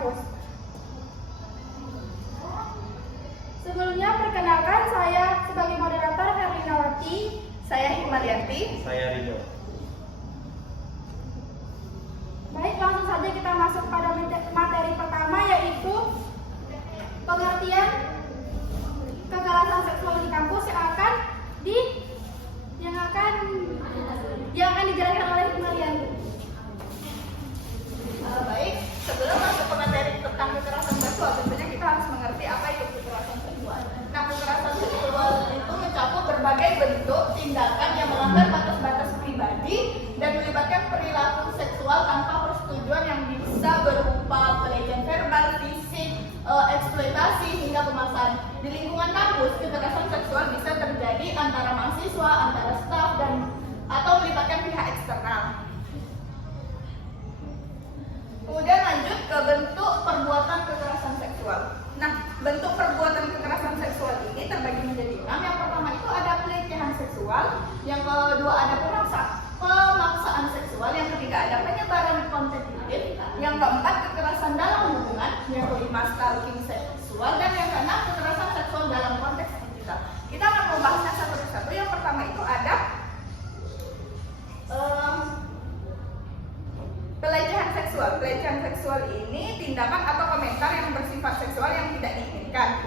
kampus. Sebelumnya perkenalkan, saya sebagai moderator Herlinawati. Saya Himalianti. Saya Ridho. Baik, langsung saja kita masuk pada materi pertama, yaitu pengertian kekerasan seksual di kampus yang akan dijelaskan oleh Himalianti. Baik, sebelum masuk ke materi tentang kekerasan seksual, tentunya kita harus mengerti apa itu kekerasan seksual. Nah, kekerasan seksual itu mencakup berbagai bentuk tindakan yang melanggar batas-batas pribadi dan melibatkan perilaku seksual tanpa persetujuan yang bisa berupa pelecehan verbal, fisik, eksploitasi hingga pemaksaan. Di lingkungan kampus, kekerasan seksual bisa terjadi antara mahasiswa, antara staf atau melibatkan pihak eksternal. Kemudian lanjut ke bentuk perbuatan kekerasan seksual. Nah, bentuk perbuatan kekerasan seksual ini terbagi menjadi 6. Yang pertama itu ada pelecehan seksual, yang kedua ada pemaksaan seksual, yang ketiga ada penyebaran konten intim, yang keempat kekerasan dalam hubungan, yang kelima stalking seksual, dan yang keenam kekerasan seksual dalam konteks digital. Kita akan membahasnya satu persatu. Yang pertama itu ada pelecehan seksual. Pelecehan seksual ini tindakan atau komentar yang bersifat seksual yang tidak diinginkan,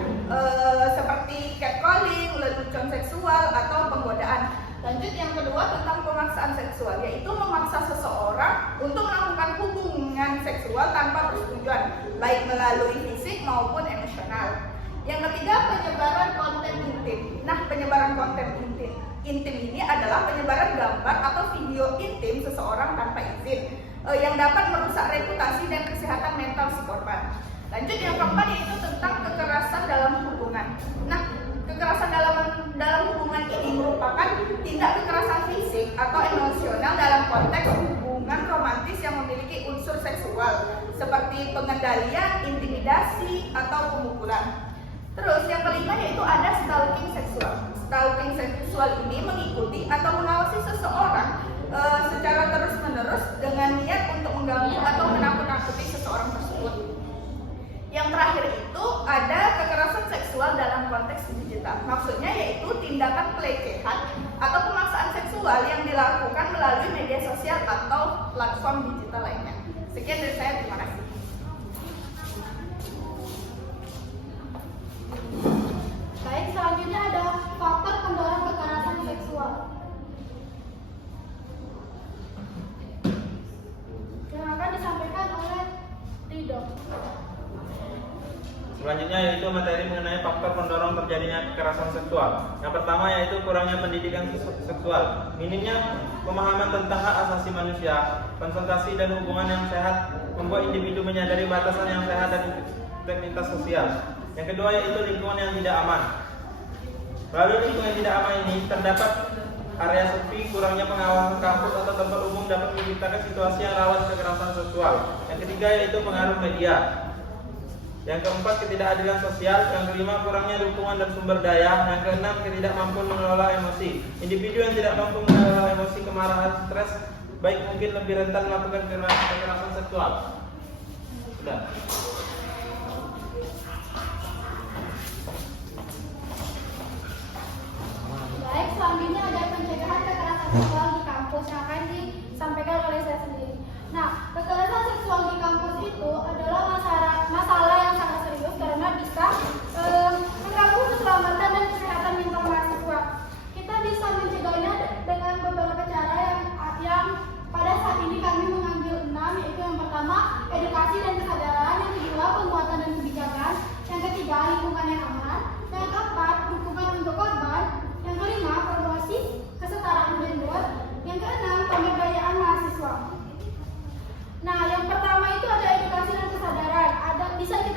seperti catcalling, lelucon seksual, atau penggodaan. Lanjut, yang kedua tentang pemaksaan seksual, yaitu memaksa seseorang untuk melakukan hubungan seksual tanpa persetujuan, baik melalui fisik maupun emosional. Yang ketiga, penyebaran konten intim. Nah, penyebaran konten intim ini adalah penyebaran gambar atau video intim seseorang tanpa izin, yang dapat merusak reputasi dan kesehatan mental si korban. Lanjut, yang keempat yaitu tentang kekerasan dalam hubungan. Nah, kekerasan dalam hubungan ini merupakan tindak kekerasan fisik atau emosional dalam konteks hubungan romantis yang memiliki unsur seksual, seperti pengendalian, intimidasi, atau pemukulan. Terus yang kelima yaitu ada stalking seksual. Stalking seksual ini mengikuti atau mengawasi seseorang secara terus-menerus dengan niat untuk mengganggu atau menakut-nakuti seseorang tersebut. Yang terakhir itu ada kekerasan seksual dalam konteks digital. Maksudnya yaitu tindakan pelecehan atau pemaksaan seksual yang dilakukan melalui media sosial atau platform digital lainnya. Sekian dari saya, terima kasih. Baik, selanjutnya ada faktor pendorong kekerasan seksual yang akan disampaikan oleh Ridho. Selanjutnya yaitu materi mengenai faktor pendorong terjadinya kekerasan seksual. Yang pertama yaitu kurangnya pendidikan seksual, minimnya pemahaman tentang hak asasi manusia, konsentrasi dan hubungan yang sehat membuat individu menyadari batasan yang sehat dan integritas sosial. Yang kedua yaitu lingkungan yang tidak aman. Melalui lingkungan yang tidak aman ini terdapat area sepi, kurangnya pengawasan kampus atau tempat umum dapat menciptakan situasi yang rawan kekerasan seksual. Yang ketiga yaitu pengaruh media. Yang keempat ketidakadilan sosial. Yang kelima kurangnya dukungan dan sumber daya. Yang keenam ketidakmampuan mengelola emosi. Individu yang tidak mampu mengelola emosi, kemarahan, stres, baik mungkin lebih rentan melakukan kekerasan seksual. Sudah. Baik, selanjutnya ada pencegahan kekerasan seksual di kampus yang akan disampaikan oleh saya sendiri. Nah, kekerasan seksual di kampus itu adalah masalah yang sangat serius karena bisa mengganggu keselamatan dan kesehatan mental mahasiswa. Kita bisa mencegahnya dengan beberapa cara yang pada saat ini kami mengambil 6, yaitu yang pertama edukasi dan kesadaran, yang kedua penguatan dan kebijakan, yang ketiga lingkungan yang aman, yang keempat dukungan untuk korban, yang kelima promosi kesetaraan gender, yang keenam pemberdayaan mahasiswa. Nah, yang pertama itu ada edukasi dan kesadaran. Bisa kita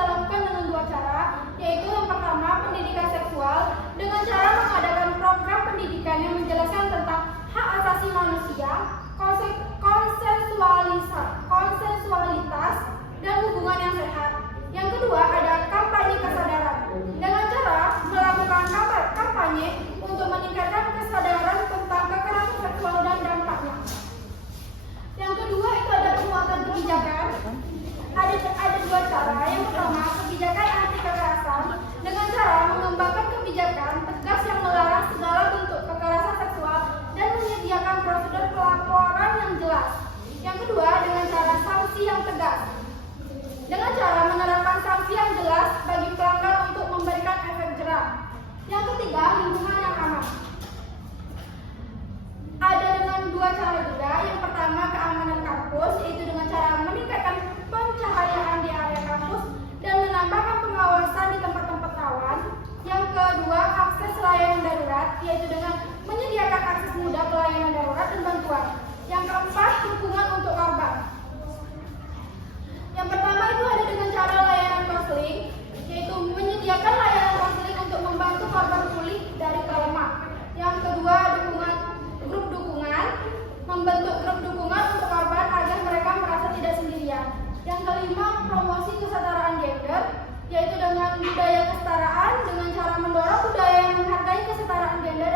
dukungan untuk korban. Yang pertama itu ada dengan cara layanan konseling, yaitu menyediakan layanan konseling untuk membantu korban pulih dari trauma. Yang kedua, grup dukungan, membentuk grup dukungan untuk korban agar mereka merasa tidak sendirian. Yang kelima, promosi kesetaraan gender, yaitu dengan budaya kesetaraan dengan cara mendorong budaya yang menghargai kesetaraan gender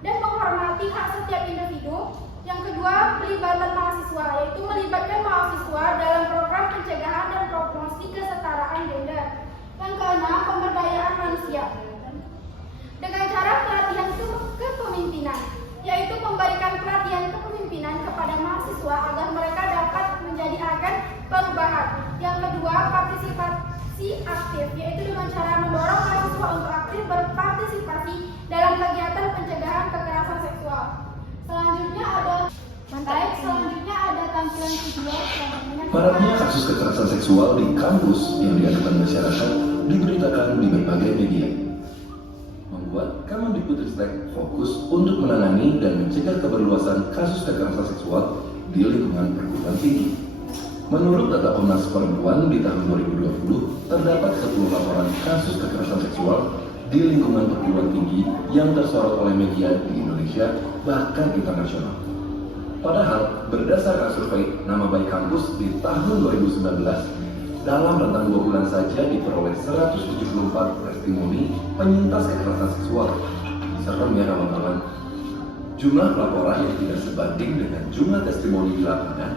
dan menghormati hak setiap individu. Yang kedua, pelibatan mahasiswa, yaitu melibatkan mahasiswa dalam program pencegahan dan promosi kesetaraan gender. Yang keenam, pemberdayaan manusia dengan cara pelatihan kepemimpinan, yaitu memberikan pelatihan kepemimpinan kepada mahasiswa agar mereka dapat menjadi agen perubahan. Yang kedua, partisipasi aktif, yaitu dengan cara mendorong mahasiswa untuk aktif berpartisipasi dalam kegiatan pencegahan kekerasan seksual. Selanjutnya ada tampilan video. Maraknya kasus kekerasan seksual di kampus yang diadukan masyarakat diberitakan di berbagai media, membuat Kemendikbudristek fokus untuk menangani dan mencegah keberluasan kasus kekerasan seksual di lingkungan perguruan tinggi. Menurut data Komnas Perempuan di tahun 2020, terdapat 10 laporan kasus kekerasan seksual di lingkungan perguruan tinggi yang tersorot oleh media di Indonesia bahkan internasional. Padahal berdasarkan survei Nama Baik Kampus di tahun 2019, dalam rentang 2 bulan saja diperoleh 174 testimoni penyintas kekerasan seksual. Serem ya kawan-kawan. Jumlah laporan yang tidak sebanding dengan jumlah testimoni di lapangan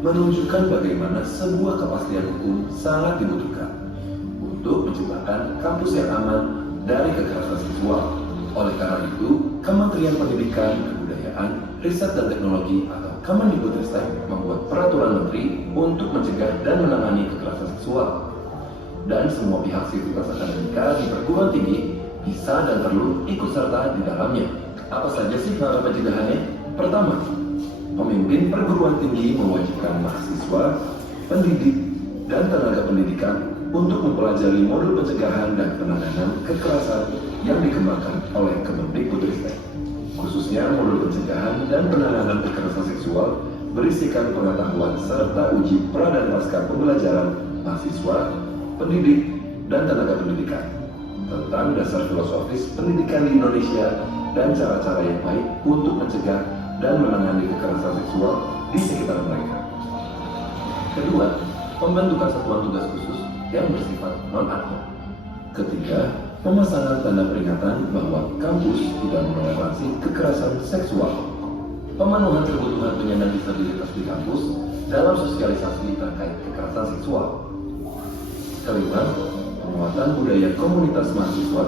menunjukkan bagaimana sebuah kepastian hukum sangat dibutuhkan untuk menciptakan kampus yang aman dari kekerasan seksual. Oleh karena itu, Kementerian Pendidikan, Kebudayaan, Riset dan Teknologi atau Kemendikbudristek membuat peraturan menteri untuk mencegah dan menangani kekerasan seksual. Dan semua pihak sivitas akademika di perguruan tinggi bisa dan perlu ikut serta di dalamnya. Apa saja sih langkah pencegahannya? Pertama, pemimpin perguruan tinggi mewajibkan mahasiswa, pendidik, dan tenaga pendidikan untuk mempelajari modul pencegahan dan penanganan kekerasan yang dikembangkan oleh Kemendikbudristek. Khususnya modul pencegahan dan penanganan kekerasan seksual berisikan pengetahuan serta uji pra dan pasca pembelajaran mahasiswa, pendidik, dan tenaga pendidikan tentang dasar filosofis pendidikan di Indonesia dan cara-cara yang baik untuk mencegah dan menangani kekerasan seksual di sekitar mereka. Kedua, pembentukan satuan tugas khusus yang bersifat non-ad hoc. Ketiga, pemasangan tanda peringatan bahwa kampus tidak mentoleransi kekerasan seksual. Pemenuhan kebutuhan penyandang disabilitas di kampus dalam sosialisasi terkait kekerasan seksual. Kelima, penguatan budaya komunitas mahasiswa,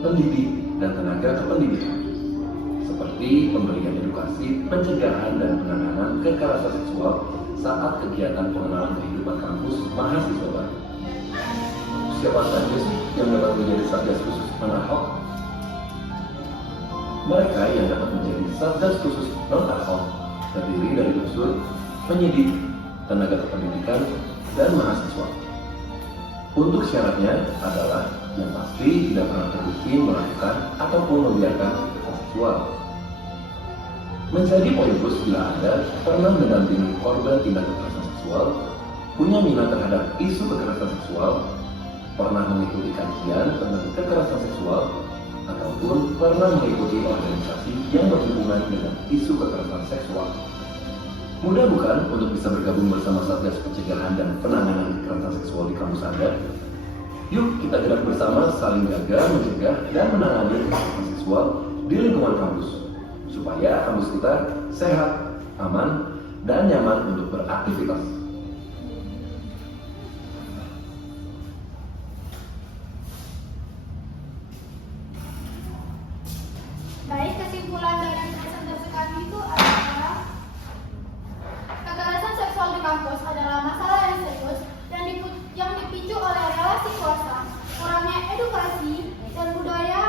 pendidik, dan tenaga kependidikan, seperti pemberian edukasi, pencegahan, dan penanganan kekerasan seksual saat kegiatan pengenalan kehidupan kampus mahasiswa baru. Siapa saja sih yang dapat menjadi satgas khusus non-ad hoc? Mereka yang dapat menjadi satgas khusus non-ad hoc terdiri dari unsur penyidik, tenaga kependidikan, dan mahasiswa. Untuk syaratnya adalah yang pasti tidak pernah terbukti melakukan ataupun membiarkan kekerasan seksual. Menjadi poin plus bila Anda pernah mendampingi korban tindak kekerasan seksual, punya minat terhadap isu kekerasan seksual, pernah mengikuti kajian tentang kekerasan seksual, ataupun pernah mengikuti organisasi yang berhubungan dengan isu kekerasan seksual. Mudah bukan untuk bisa bergabung bersama Satgas Pencegahan dan Penanganan Kekerasan Seksual di kampus Anda? Yuk kita gerak bersama saling jaga, mencegah, dan menangani kekerasan seksual di lingkungan kampus, supaya kampus kita sehat, aman, dan nyaman untuk beraktivitas. Baik, kesimpulan dari presentasi kami itu adalah kekerasan seksual di kampus adalah masalah yang serius yang dipicu oleh relasi kuasa, kurangnya edukasi, dan budaya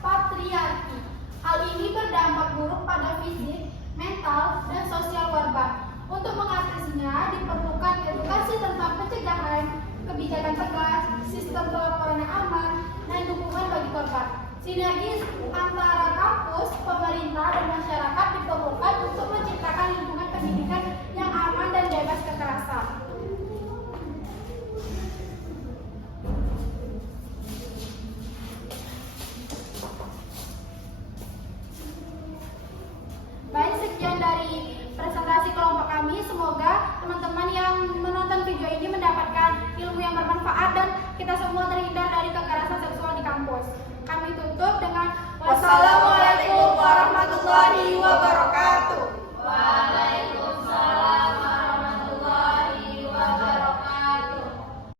patriarki. Hal ini berdampak buruk pada fisik, mental, dan sosial korban. Untuk mengatasinya diperlukan edukasi tentang pencegahan, kebijakan tegas, sistem pelaporan yang aman, dan dukungan bagi korban. Sinergi antara kampus, pemerintah, dan masyarakat diperlukan untuk menciptakan lingkungan pendidikan yang aman dan bebas kekerasan. Baik, sekian dari presentasi kelompok kami. Semoga teman-teman yang menonton video ini mendapatkan ilmu yang bermanfaat dan kita semua terhindar dari kekerasan seksual di kampus. Kami tutup dengan wassalamualaikum